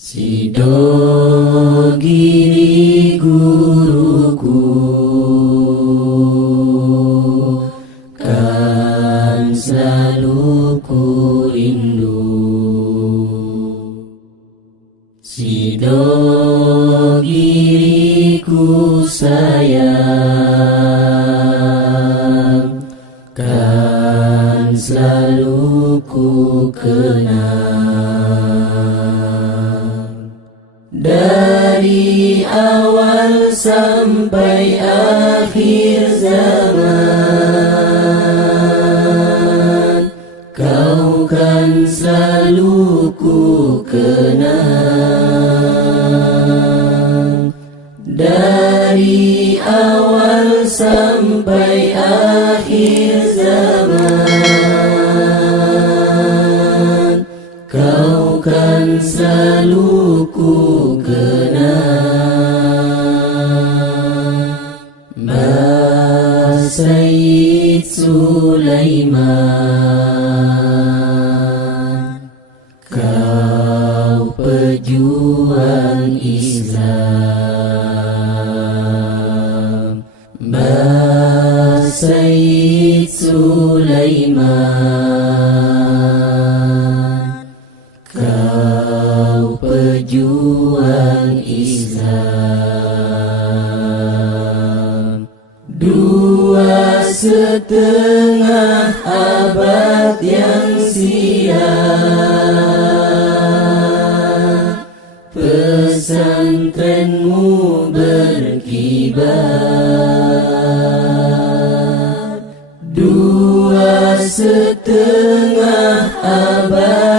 Sidogiri guruku kan selalu ku rindu. Sidogiri ku sayang kan selalu ku kenang. Dari awal sampai akhir zaman, kau kan selalu ku kenang. Dari awal sampai akhir zaman, kau kan selalu ku kenang. Mbah Sayyid Sulaiman, kau pejuang Islam. Mbah Sayyid Sulaiman, kau pejuang Islam. 2,5 abad yang sia, pesantrenmu berkibar. 2,5 abad